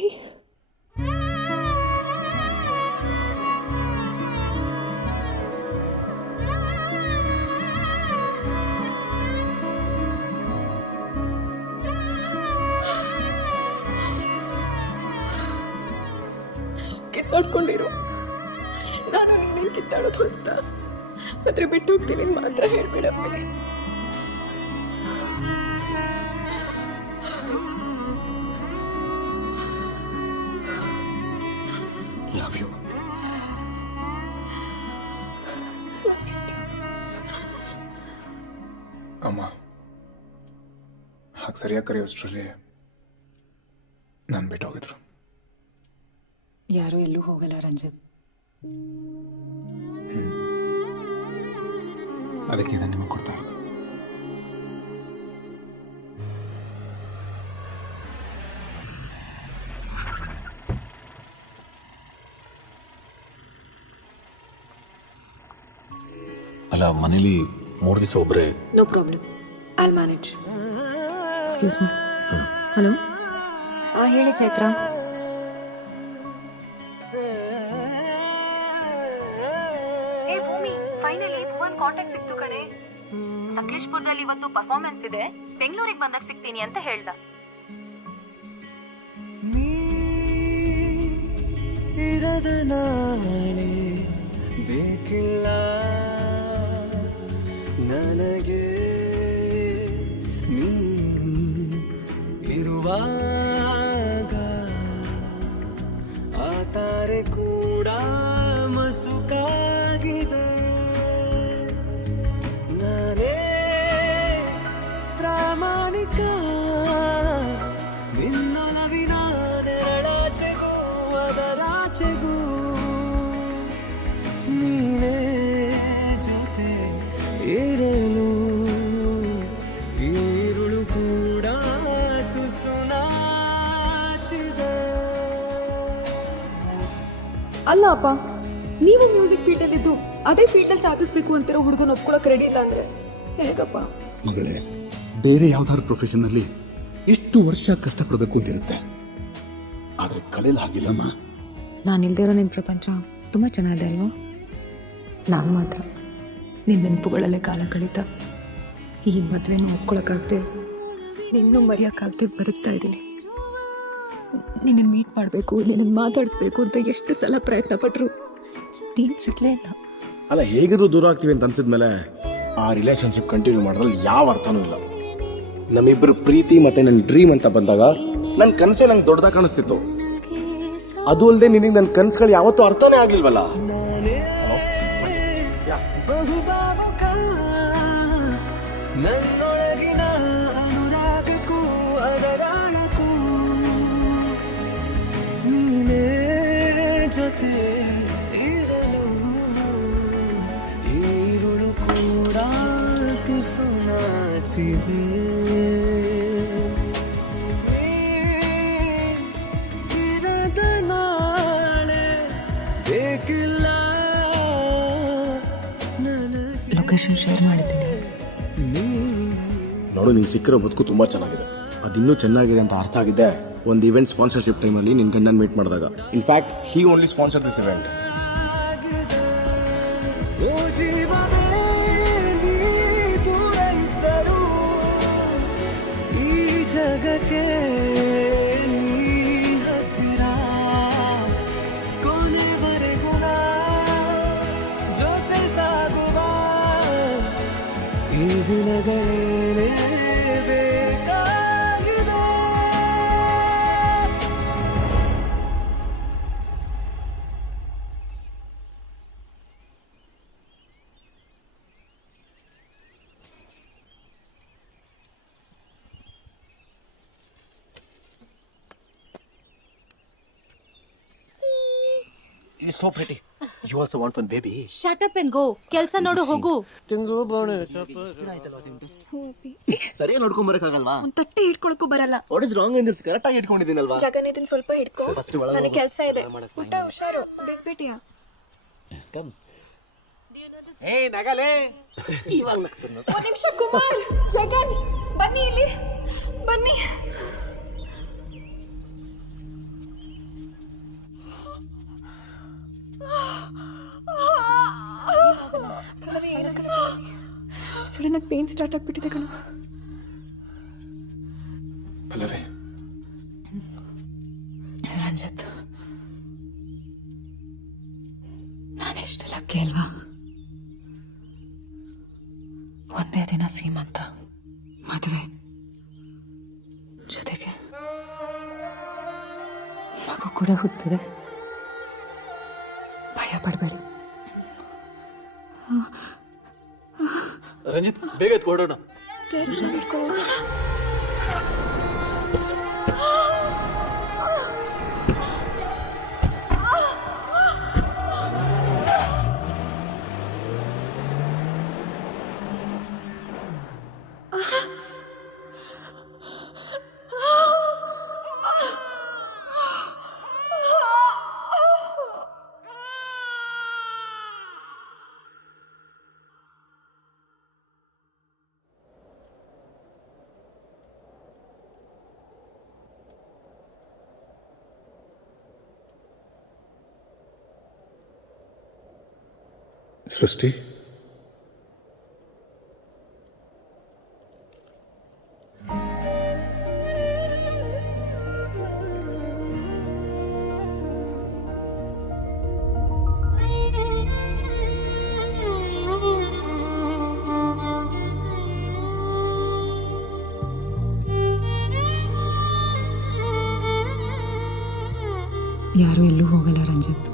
ನೋಡಿ. ಕಿತ್ತಾಡ್ಕೊಂಡಿರು. ನಾನು ನೀನೇನು ಕಿತ್ತಾಡೋದು ಹೊಸ್ತ, ಆದ್ರೆ ಬಿಟ್ಟು ಹೋಗ್ತೀನಿ ಮಾತ್ರ ಹೇಳ್ಬೇಡಪ್ಪಿ. Love you. ಅಮ್ಮ ಹಾಗೆ ಸರಿಯಾಗಿ ಕರೆಯೋಷ್ಟರಲ್ಲಿ ನಾನು ಬಿಟ್ಟು ಹೋಗಿದ್ರು. ಯಾರೂ ಎಲ್ಲೂ ಹೋಗಲ್ಲ ರಂಜಿತ್. ಅದಕ್ಕೆ ನಾನು ನಿಮಗೆ ಕೊಡ್ತಾ ಇರೋದು. ಅಲ್ಲ, ಮನೇಲಿ 3 ದಿವಸ ಒಬ್ಬರೇ. No problem, I'll manage. Excuse me. Hello. ಹೇಳಿ ಚೈತ್ರ. ಫೈನಲಿ ಭುವನ್ ಕಾಂಟ್ಯಾಕ್ಟ್ ಸಿಕ್ತು ಕಣೆ. ಸಕಲೇಶ್ಪುರದಲ್ಲಿ ಇವತ್ತು ಪರ್ಫಾರ್ಮೆನ್ಸ್ ಇದೆ, ಬೆಂಗಳೂರಿಗೆ ಬಂದಾಗ ಸಿಗ್ತೀನಿ ಅಂತ ಹೇಳ್ದ. ಇರದ ನಾಳೆ ಬೇಕಿಲ್ಲ ನನಗೆ, ನೀ ಇರುವಾಗ ಆ ತಾರೆ ಕೂಡ ಮಸುಕಾಗಿದೆ. ನಾನೇ ಪ್ರಾಮಾಣಿಕ ನಿನ್ನೊಲವಿನ ನೆರಳಾಚೆಗೂ ಅದರಾಚೆಗೂ ನೀನೇ ಜೊತೆ ಇರಲು ಈರುಳು ಕೂಡ ತುಸು ನಾಚಿದೆ. ಅಲ್ಲ ಅಪ್ಪ, ನೀವು ಮ್ಯೂಸಿಕ್ ಫೀಲ್ಡಲ್ಲಿದ್ದು ಅದೇ ಫೀಲ್ಡಲ್ಲಿ ಸಾಧಿಸ್ಬೇಕು ಅಂತಿರೋ ಹುಡುಗನ ಒಪ್ಕೊಳಕ್ ರೆಡಿ ಇಲ್ಲ ಅಂದ್ರೆ ಹೇಗಪ್ಪ? ಮಗಳೇ, ಬೇರೆ ಯಾವ್ದಾದ್ರು ಪ್ರೊಫೆಷನ್ನಲ್ಲಿ ಎಷ್ಟು ವರ್ಷ ಕಷ್ಟಪಡಬೇಕು ಅಂತಿರುತ್ತೆ, ಆದ್ರೆ ಕಲೆಯಲ್ಲಿ ಹಾಗಿಲ್ಲಮ್ಮ. ನಾನು ಇಲ್ದಿರೋ ನಿಮ್ಮ ಪ್ರಪಂಚ ತುಂಬ ಚೆನ್ನಾಗಿದೆ ಅಲ್ವಾ? ನಾನು ಮಾತ್ರ ನಿನ್ನ ನೆನಪುಗಳಲ್ಲೇ ಕಾಲ ಕಳೀತಾ ಈ ಮದುವೆನೂ ಒಪ್ಕೊಳಕ್ಕಾಗದೆ ನಿನ್ನೂ ಮರೆಯೋಕ್ಕಾಗದೆ ಬದುಕ್ತಾ ಇದ್ದೀನಿ. ನಿನ್ನನ್ನು ಮೀಟ್ ಮಾಡಬೇಕು, ನಿನ್ನನ್ನು ಮಾತಾಡಿಸ್ಬೇಕು ಅಂತ ಎಷ್ಟು ಸಲ ಪ್ರಯತ್ನ ಪಟ್ಟರು ನೀನು ಸಿಗಲೇ ಇಲ್ಲ. ಅಲ್ಲ, ಹೇಗಿದ್ರು ದೂರ ಆಗ್ತೀವಿ ಅಂತ ಅನ್ಸಿದ್ಮೇಲೆ ಆ ರಿಲೇಶನ್ಶಿಪ್ ಕಂಟಿನ್ಯೂ ಮಾಡೋದ್ರಲ್ಲಿ ಯಾವ ಅರ್ಥನೂ ಇಲ್ಲ. ನಮ್ಮಿಬ್ಬರು ಪ್ರೀತಿ ಮತ್ತೆ ನನ್ನ ಡ್ರೀಮ್ ಅಂತ ಬಂದಾಗ ನನ್ನ ಕನಸೇ ನಂಗೆ ದೊಡ್ಡದಾಗ ಕಾಣಿಸ್ತಿತ್ತು. ಅದು ಅಲ್ಲದೆ ನಿನಗೆ ನನ್ನ ಕನಸುಗಳು ಯಾವತ್ತೂ ಅರ್ಥನೇ ಆಗಿಲ್ವಲ್ಲ. ಬಹುಭಾವುಕ ನನ್ನೊಳಗಿನ ಅನುರಾಗಕ್ಕೂ ಅದರಾಳಕ್ಕೂ ನೀನೇ ಜೊತೆ ಇರಲು ಈರುಳು ಕೂಡ ತುಸು ನಾಚಿದೆ. ಇರದ ನಾಳೆ ಬೇಕಿಲ್ಲ ನನಗೆ. ಲೊಕೇಶನ್ ಶೇರ್ ಮಾಡಿದ್ದೀನಿ. ನೋಡು, ನೀನು ಸಿಕ್ಕಿರೋ ಬದುಕು ತುಂಬಾ ಚೆನ್ನಾಗಿದೆ. ಅದಿನ್ನೂ ಚೆನ್ನಾಗಿದೆ ಅಂತ ಅರ್ಥ ಆಗಿದೆ ಒಂದು ಇವೆಂಟ್ ಸ್ಪಾನ್ಸರ್ಶಿಪ್ ಟೈಮಲ್ಲಿ ನಿನ್ನ ಗಂಡನ ಮೀಟ್ ಮಾಡಿದಾಗ. In fact he only sponsor this event. ಓ ಜೀವವೇ ನೀ ದೂರ ಇದ್ದರೂ ಈ ಜಗಕ್ಕೆ ನೀ ಹತ್ತಿರ, ಕೊನೆವರೆಗೂ ನಾ ಜೊತೆ ಸಾಗುವ ಈ ದಿನಗಳೇನೇ ಬೇಕಾಗಿದೆ. So pretty. You also want one baby? Shut up and go. ಕೆಲಸ ನೋಡು, ಹೋಗು. ಸರಿಯಾಗಿ ನೋಡ್ಕೊಂಡ್ ಬರಕ್ಕಾಗಲ್ವಾ? ಒಂದ್ ತಟ್ಟೆ ಹಿಡ್ಕೊಳಕ್ಕೂ ಬರಲ್ಲ. What is wrong in this? Correct ಆಗಿ ಇಟ್ಕೊಂಡಿದ್ದೀನಲ್ವಾ? ಜಗನ್ ಸ್ವಲ್ಪ ಹಿಡ್ಕೊ, ನನಗೆ ಕೆಲಸ ಇದೆ. ಊಟ ಹುಷಾರು, ಬೇಕ್ಬಿಟ್ಟಿಯಾ? ಏ ನಗಲೇ, ಇವಾಗ ನಗ್ತಾನೆ. ಒಂದ್ ನಿಮಿಷ ಕುಮಾರ್, ಜಗನ್ ಬನ್ನಿ ಇಲ್ಲಿ ಬನ್ನಿ. ಪೇನ್ ಸ್ಟಾರ್ಟ್ ಆಗ್ಬಿಟ್ಟಿದೆ ಕಣ. ಪಲ್ಲವಿ, ರಂಜಿತ್, ನಾನೆಷ್ಟು ಲಕ್ಕಿ ಅಲ್ವಾ? ಒಂದೇ ದಿನ ಸೀಮಂತ, ಮದುವೆ, ಜೊತೆಗೆ ಮಗು ಕೂಡ ಹುಟ್ಟಿದೆ. ಭಯ ಪಡಬೇಡಿ. ರಂಜಿತ್, ಬೇಗ ಎತ್ಕೊಡೋಣ. ಸೃಷ್ಟಿ, ಯಾರೂ ಎಲ್ಲೂ ಹೋಗಲ್ಲ ರಂಜಿತ್.